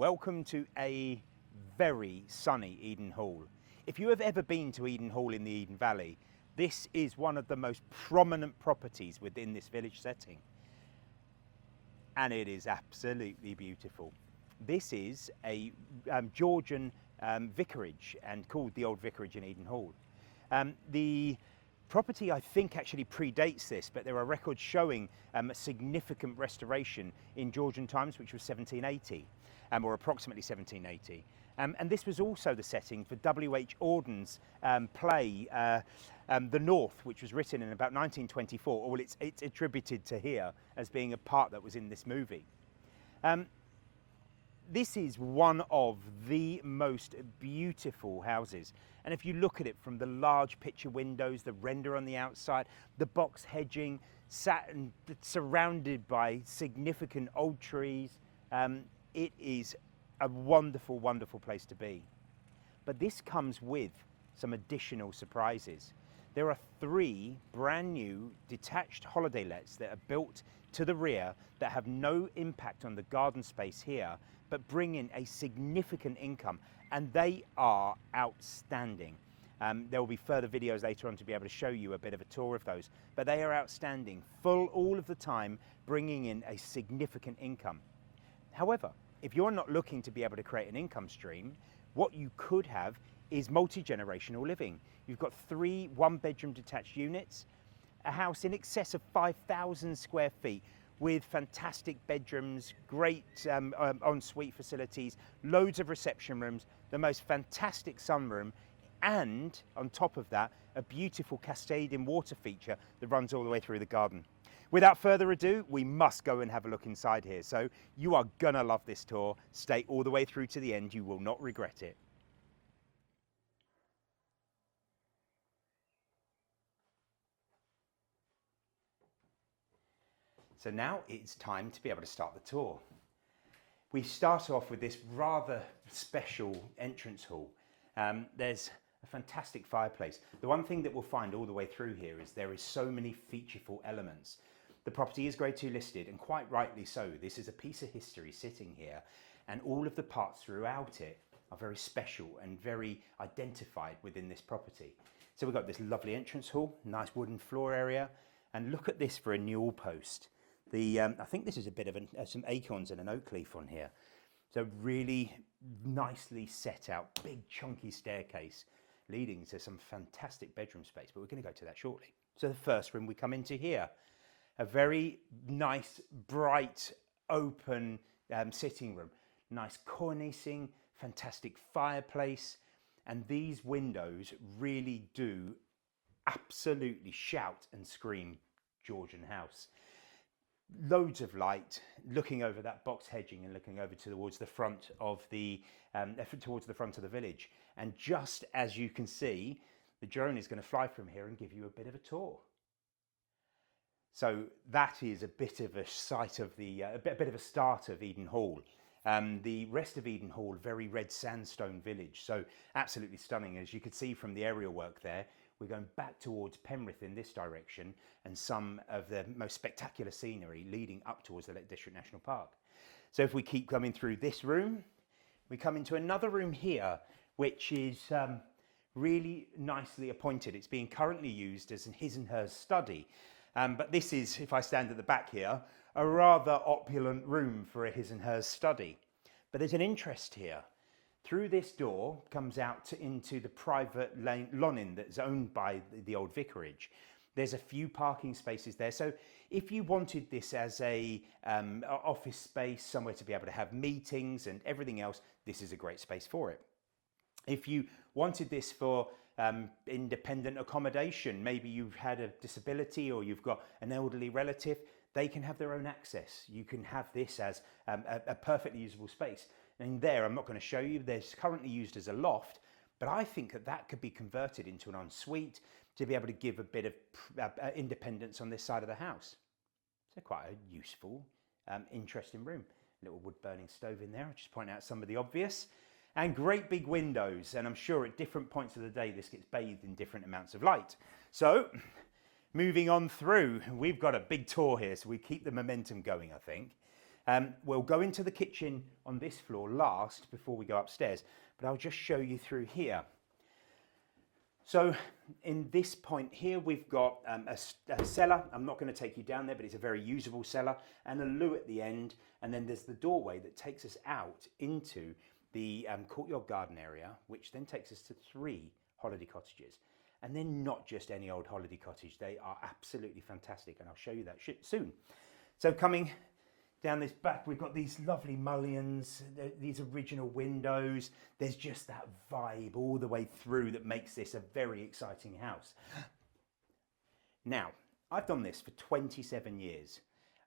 Welcome to a very sunny Edenhall. If you have ever been to Edenhall in the Eden Valley, this is one of the most prominent properties within this village setting. And it is absolutely beautiful. This is a Georgian vicarage and called the Old Vicarage in Edenhall. The property, I think, actually predates this, but there are records showing a significant restoration in Georgian times, which was 1780, or approximately 1780. And this was also the setting for W.H. Auden's play, The North, which was written in about 1924, or well, it's attributed to here as being a part that was in this movie. This is one of the most beautiful houses. And if you look at it from the large picture windows, the render on the outside, the box hedging, surrounded by significant old trees, it is a wonderful, wonderful place to be. But this comes with some additional surprises. There are 3 brand new detached holiday lets that are built to the rear that have no impact on the garden space here, but bring in a significant income, and they are outstanding. There will be further videos later on to be able to show you a bit of a tour of those, but they are outstanding, full all of the time, bringing in a significant income. However, if you're not looking to be able to create an income stream, what you could have is multi-generational living. You've got 3 one-bedroom detached units, a house in excess of 5,000 square feet with fantastic bedrooms, great ensuite facilities, loads of reception rooms, the most fantastic sunroom, and on top of that, a beautiful cascading water feature that runs all the way through the garden. Without further ado, we must go and have a look inside here. So you are gonna love this tour. Stay all the way through to the end. You will not regret it. So now it's time to be able to start the tour. We start off with this rather special entrance hall. There's a fantastic fireplace. The one thing that we'll find all the way through here is there is so many featureful elements. The property is Grade 2 listed, and quite rightly so. This is a piece of history sitting here, and all of the parts throughout it are very special and very identified within this property. So we've got this lovely entrance hall, nice wooden floor area, and look at this for a newel post. I think this is a bit of some acorns and an oak leaf on here. So really nicely set out, big chunky staircase leading to some fantastic bedroom space, but we're going to go to that shortly. So the first room we come into here, a very nice, bright, open sitting room. Nice cornicing, fantastic fireplace, and these windows really do absolutely shout and scream Georgian house. Loads of light, looking over that box hedging and looking over towards the front of the village. And just as you can see, the drone is going to fly from here and give you a bit of a tour. So that is a bit of a sight of a bit of a start of Edenhall. The rest of Edenhall, very red sandstone village. So absolutely stunning, as you could see from the aerial work there. We're going back towards Penrith in this direction, and some of the most spectacular scenery leading up towards the Lake District National Park. So if we keep coming through this room, we come into another room here, which is really nicely appointed. It's being currently used as his and hers study. But this is, if I stand at the back here, a rather opulent room for a his and hers study. But there's an interest here. Through this door comes out into the private lonin that's owned by the Old Vicarage. There's a few parking spaces there. So if you wanted this as a office space, somewhere to be able to have meetings and everything else, this is a great space for it. If you wanted this for independent accommodation, maybe you've had a disability or you've got an elderly relative, they can have their own access. You can have this as a perfectly usable space. And there, I'm not going to show you, there's currently used as a loft, but I think that that could be converted into an ensuite to be able to give a bit of independence on this side of the house. So quite a useful, interesting room. A little wood burning stove in there, I'll just point out some of the obvious. And great big windows, and I'm sure at different points of the day this gets bathed in different amounts of light. So, moving on through, we've got a big tour here, so we keep the momentum going, I think. We'll go into the kitchen on this floor last before we go upstairs, but I'll just show you through here. So in this point here, we've got a cellar. I'm not going to take you down there, but it's a very usable cellar, and a loo at the end. And then there's the doorway that takes us out into the courtyard garden area, which then takes us to 3 holiday cottages. And they're not just any old holiday cottage. They are absolutely fantastic, and I'll show you that soon. So coming down this back, we've got these lovely mullions, these original windows. There's just that vibe all the way through that makes this a very exciting house. Now, I've done this for 27 years.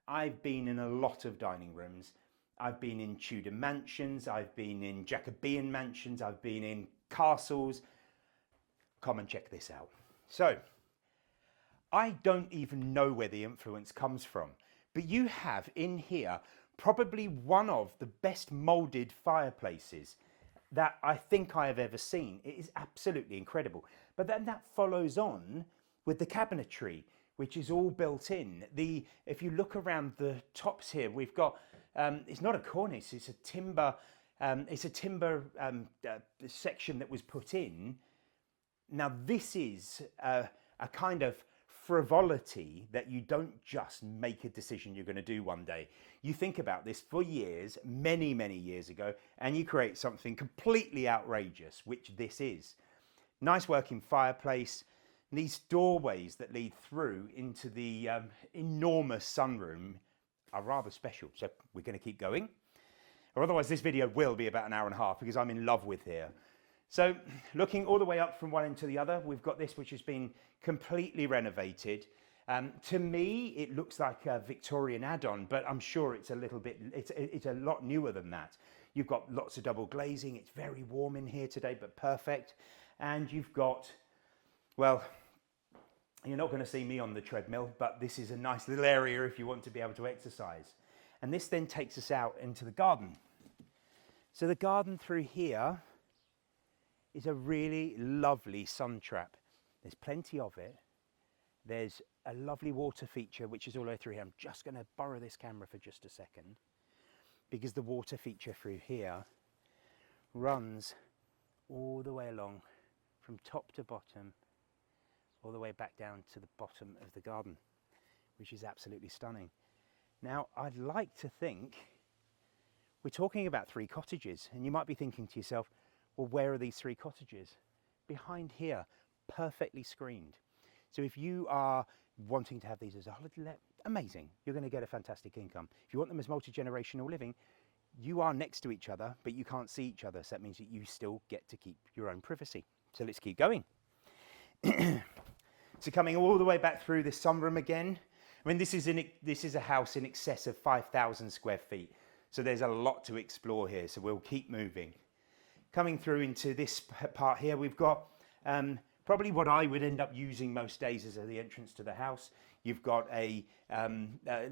I've been in a lot of dining rooms. I've been in Tudor mansions, I've been in Jacobean mansions, I've been in castles. Come and check this out. So, I don't even know where the influence comes from, but you have in here probably one of the best moulded fireplaces that I think I have ever seen. It is absolutely incredible. But then that follows on with the cabinetry, which is all built in. If you look around the tops here, we've got, it's not a cornice, it's a timber, section that was put in. Now this is a kind of frivolity that you don't just make a decision you're going to do one day. You think about this for years, many, many years ago, and you create something completely outrageous, which this is. Nice working fireplace, these doorways that lead through into the enormous sunroom are rather special. So we're going to keep going, or otherwise this video will be about an hour and a half because I'm in love with here. So looking all the way up from one end to the other, we've got this which has been completely renovated. To me, it looks like a Victorian add-on, but I'm sure it's a little bit, it's a lot newer than that. You've got lots of double glazing. It's very warm in here today, but perfect. And you've got, well, you're not going to see me on the treadmill, but this is a nice little area if you want to be able to exercise. And this then takes us out into the garden. So the garden through here is a really lovely sun trap. There's plenty of it. There's a lovely water feature which is all the way through here. I'm just going to borrow this camera for just a second because the water feature through here runs all the way along from top to bottom, all the way back down to the bottom of the garden, which is absolutely stunning. Now, I'd like to think we're talking about 3 cottages, and you might be thinking to yourself, well, where are these 3 cottages? Behind here, perfectly screened. So if you are wanting to have these as a holiday let, amazing, you're going to get a fantastic income. If you want them as multi-generational living, you are next to each other, but you can't see each other, so that means that you still get to keep your own privacy. So let's keep going. So coming all the way back through this sunroom again, I mean, this is a house in excess of 5,000 square feet. So there's a lot to explore here, so we'll keep moving. Coming through into this part here, we've got probably what I would end up using most days as the entrance to the house. You've got a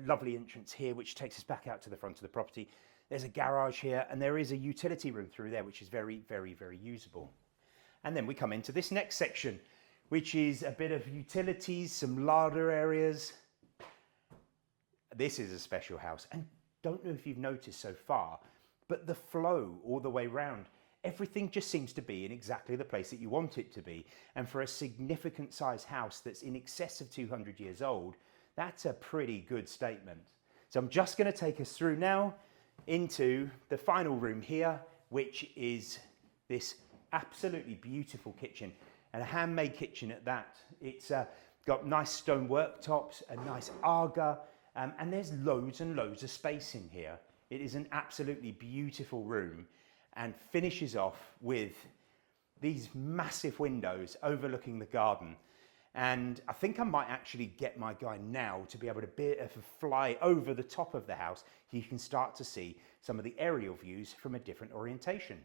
lovely entrance here, which takes us back out to the front of the property. There's a garage here, and there is a utility room through there, which is very, very, very usable. And then we come into this next section, which is a bit of utilities, some larder areas. This is a special house, and don't know if you've noticed so far, but the flow all the way round, everything just seems to be in exactly the place that you want it to be. And for a significant size house that's in excess of 200 years old, that's a pretty good statement. So I'm just going to take us through now into the final room here, which is this absolutely beautiful kitchen, and a handmade kitchen at that. It's got nice stone worktops, a nice Aga, and there's loads and loads of space in here. It is an absolutely beautiful room and finishes off with these massive windows overlooking the garden. And I think I might actually get my guy now to be able to fly over the top of the house so you can start to see some of the aerial views from a different orientation.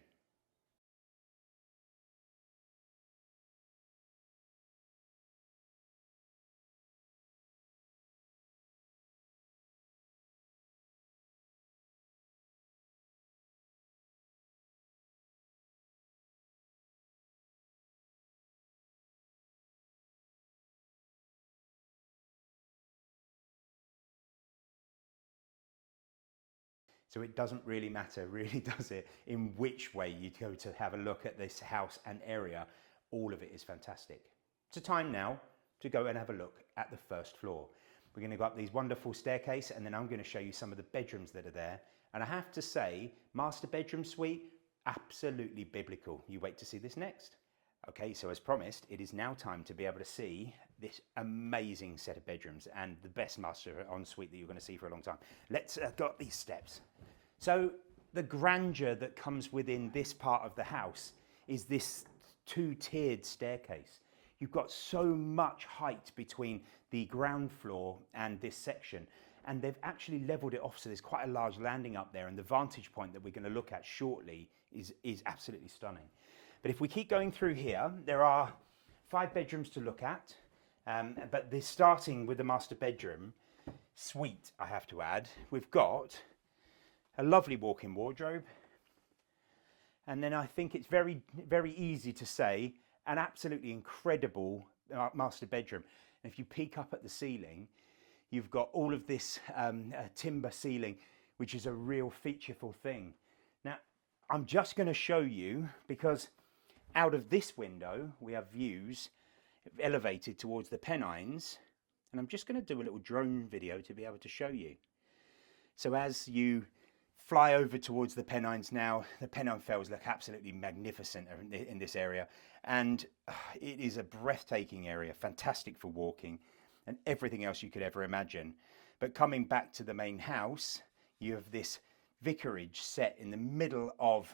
So it doesn't really matter, really does it, in which way you go to have a look at this house and area. All of it is fantastic. It's time now to go and have a look at the first floor. We're going to go up these wonderful staircase, and then I'm going to show you some of the bedrooms that are there. And I have to say, master bedroom suite, absolutely biblical. You wait to see this next. Okay, so as promised, it is now time to be able to see this amazing set of bedrooms and the best master ensuite that you're going to see for a long time. Let's go up these steps. So the grandeur that comes within this part of the house is this two-tiered staircase. You've got so much height between the ground floor and this section, and they've actually leveled it off, so there's quite a large landing up there, and the vantage point that we're going to look at shortly is absolutely stunning. But if we keep going through here, there are 5 bedrooms to look at, but they're starting with the master bedroom suite, I have to add. We've got a lovely walk-in wardrobe, and then I think it's very, very easy to say an absolutely incredible master bedroom. And if you peek up at the ceiling, you've got all of this timber ceiling, which is a real featureful thing. Now, I'm just going to show you, because out of this window, we have views elevated towards the Pennines, and I'm just going to do a little drone video to be able to show you. So as you fly over towards the Pennines now, the Pennine Fells look absolutely magnificent in this area, and it is a breathtaking area, fantastic for walking and everything else you could ever imagine. But coming back to the main house, you have this vicarage set in the middle of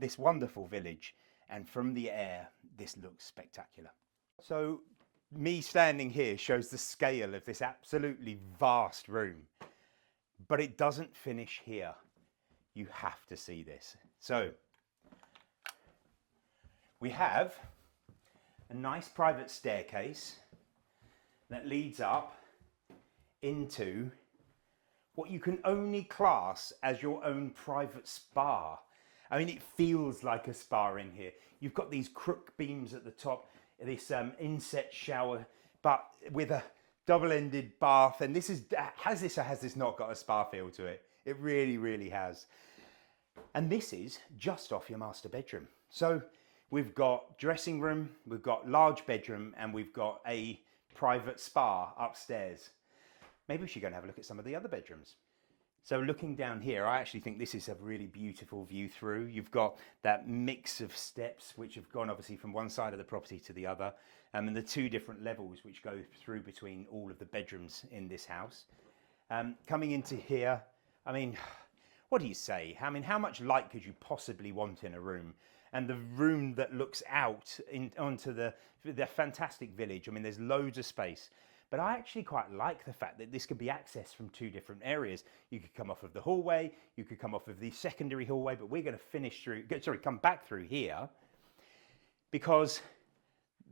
this wonderful village, and from the air, this looks spectacular. So me standing here shows the scale of this absolutely vast room, but it doesn't finish here. You have to see this. So we have a nice private staircase that leads up into what you can only class as your own private spa. I mean, it feels like a spa in here. You've got these crook beams at the top, this inset shower, but with a double-ended bath. And this has this not got a spa feel to it? It really, really has. And this is just off your master bedroom. So we've got dressing room, we've got large bedroom, and we've got a private spa upstairs. Maybe we should go and have a look at some of the other bedrooms. So looking down here, I actually think this is a really beautiful view through. You've got that mix of steps which have gone obviously from one side of the property to the other, and the 2 different levels which go through between all of the bedrooms in this house. Coming into here, I mean, what do you say? I mean, how much light could you possibly want in a room? And the room that looks out onto the fantastic village, I mean, there's loads of space. But I actually quite like the fact that this could be accessed from 2 different areas. You could come off of the hallway, you could come off of the secondary hallway, but we're going to come back through here, because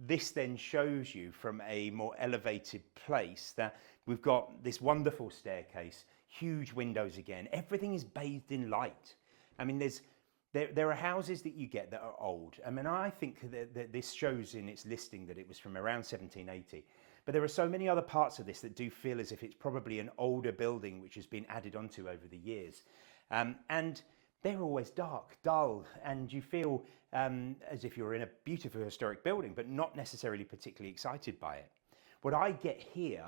this then shows you from a more elevated place that we've got this wonderful staircase, huge windows again. Everything is bathed in light. I mean, there are houses that you get that are old. I mean, I think that this shows in its listing that it was from around 1780. But there are so many other parts of this that do feel as if it's probably an older building which has been added onto over the years. And they're always dark, dull, and you feel as if you're in a beautiful historic building, but not necessarily particularly excited by it. What I get here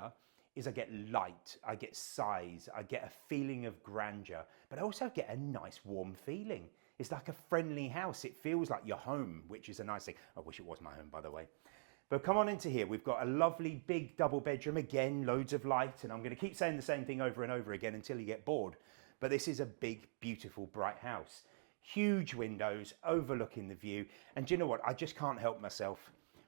is I get light, I get size, I get a feeling of grandeur, but I also get a nice warm feeling. It's like a friendly house. It feels like your home, which is a nice thing. I wish it was my home, by the way. But come on into here. We've got a lovely big double bedroom, again, loads of light, and I'm going to keep saying the same thing over and over again until you get bored. But this is a big, beautiful, bright house. Huge windows overlooking the view. And do you know what? I just can't help myself.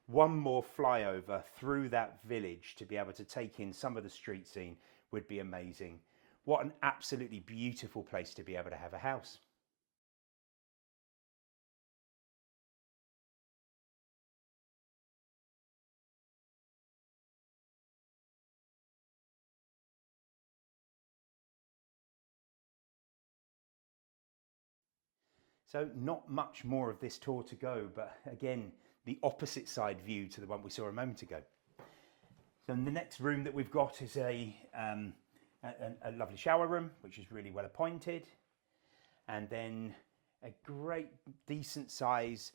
One more flyover through that village to be able to take in some of the street scene would be amazing. What an absolutely beautiful place to be able to have a house. So not much more of this tour to go, but again, the opposite side view to the one we saw a moment ago. So the next room that we've got is a lovely shower room, which is really well appointed. and then a great decent size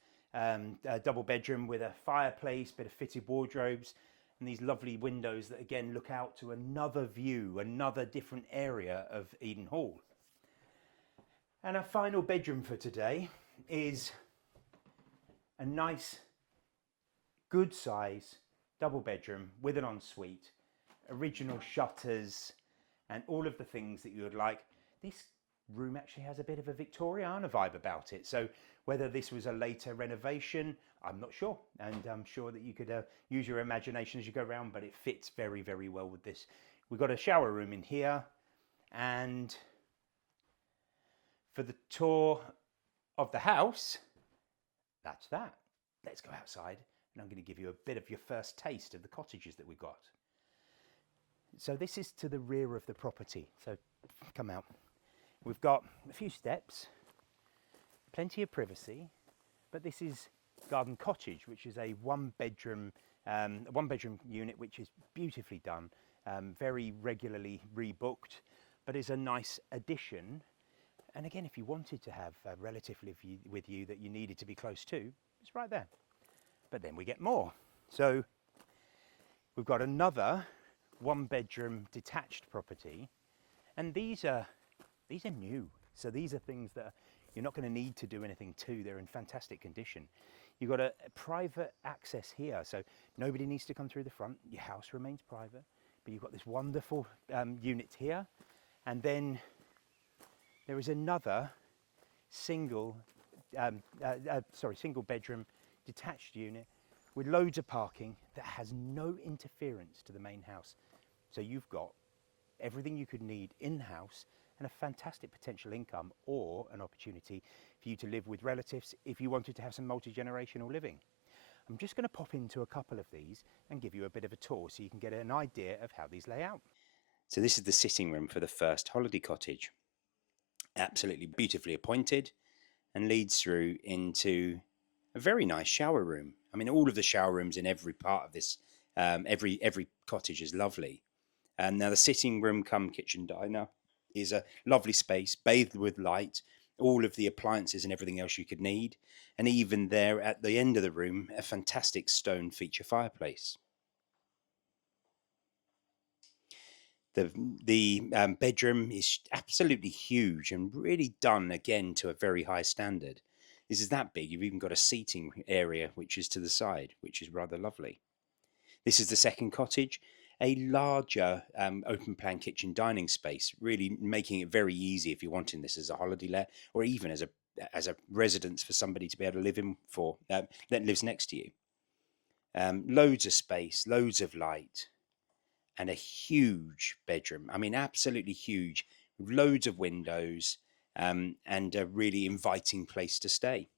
double bedroom with a fireplace, bit of fitted wardrobes, and these lovely windows that again look out to another view, another different area of Edenhall. And our final bedroom for today is a nice, good size double bedroom with an ensuite, original shutters, and all of the things that you would like. This room actually has a bit of a Victoriana vibe about it. So whether this was a later renovation, I'm not sure. And I'm sure that you could use your imagination as you go around, but it fits very, very well with this. We've got a shower room in here. And for the tour of the house, that's that. Let's go outside and I'm going to give you a bit of your first taste of the cottages that we've got. So this is to the rear of the property. So come out. We've got a few steps, plenty of privacy, but this is Garden Cottage, which is a one bedroom unit, which is beautifully done, very regularly rebooked, but is a nice addition. And again, if you wanted to have a relative live with you that you needed to be close to, it's right there. But then we get more. So we've got another one bedroom detached property, and these are new. So these are things that you're not going to need to do anything to. They're in fantastic condition. You've got a private access here, so nobody needs to come through the front. Your house remains private, but you've got this wonderful unit here, and then there is another single bedroom detached unit with loads of parking that has no interference to the main house. So you've got everything you could need in the house and a fantastic potential income, or an opportunity for you to live with relatives if you wanted to have some multi-generational living. I'm just going to pop into a couple of these and give you a bit of a tour so you can get an idea of how these lay out. So this is the sitting room for the first holiday cottage. Absolutely beautifully appointed, and leads through into a very nice shower room. I mean, all of the shower rooms in every part of this, every cottage is lovely. Now the sitting room cum kitchen diner is a lovely space, bathed with light, all of the appliances and everything else you could need. And even there at the end of the room, a fantastic stone feature fireplace. The bedroom is absolutely huge and really done again to a very high standard. This is that big. You've even got a seating area which is to the side, which is rather lovely. This is the second cottage, a larger open plan kitchen dining space, really making it very easy if you're wanting this as a holiday let, or even as a residence for somebody to be able to live in for that lives next to you. Loads of space, loads of light, and a huge bedroom. I mean, absolutely huge, with loads of windows, and a really inviting place to stay.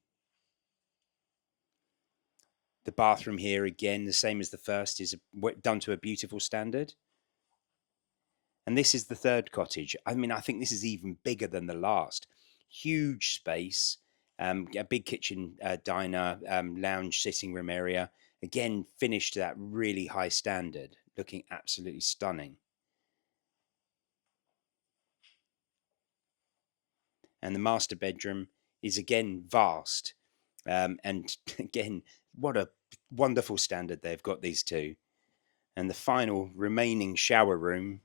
The bathroom here, again, the same as the first, is done to a beautiful standard. And this is the third cottage. I mean, I think this is even bigger than the last. Huge space, a big kitchen, diner, lounge, sitting room area. Again, finished to that really high standard, looking absolutely stunning. And the master bedroom is again vast. And again, what a wonderful standard they've got, these two. And the final remaining shower room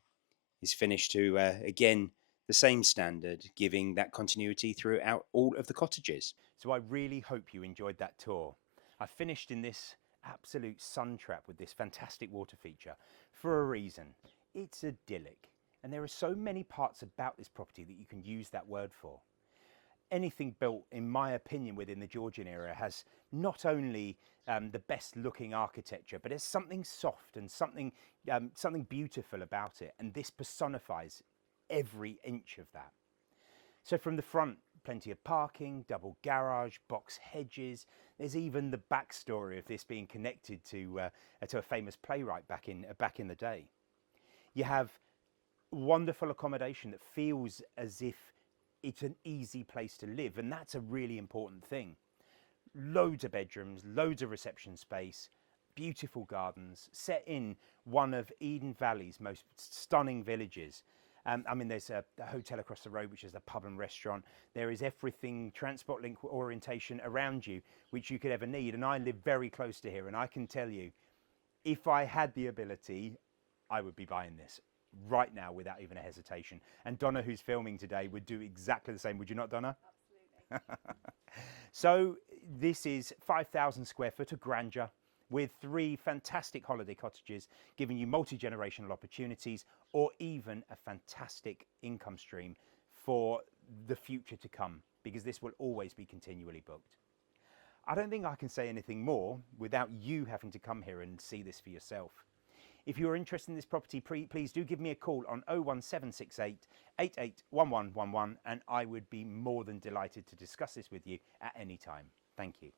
is finished to, again, the same standard, giving that continuity throughout all of the cottages. So I really hope you enjoyed that tour. I finished in this absolute sun trap with this fantastic water feature for a reason. It's idyllic, and there are so many parts about this property that you can use that word for. Anything built, in my opinion, within the Georgian era has not only the best looking architecture, but there's something soft and something beautiful about it, and this personifies every inch of that. So from the front, plenty of parking, double garage, box hedges. There's even the backstory of this being connected to a famous playwright back in the day. You have wonderful accommodation that feels as if it's an easy place to live, and that's a really important thing. Loads of bedrooms, loads of reception space, beautiful gardens, set in one of Eden Valley's most stunning villages. I mean, there's a hotel across the road, which is a pub and restaurant. There is everything transport link orientation around you, which you could ever need. And I live very close to here, and I can tell you, if I had the ability, I would be buying this right now without even a hesitation. And Donna, who's filming today, would do exactly the same. Would you not, Donna? Absolutely. So this is 5,000 square foot of grandeur with 3 fantastic holiday cottages, giving you multi-generational opportunities or even a fantastic income stream for the future to come, because this will always be continually booked. I don't think I can say anything more without you having to come here and see this for yourself. If you're interested in this property, please do give me a call on 01768 881111, and I would be more than delighted to discuss this with you at any time. Thank you.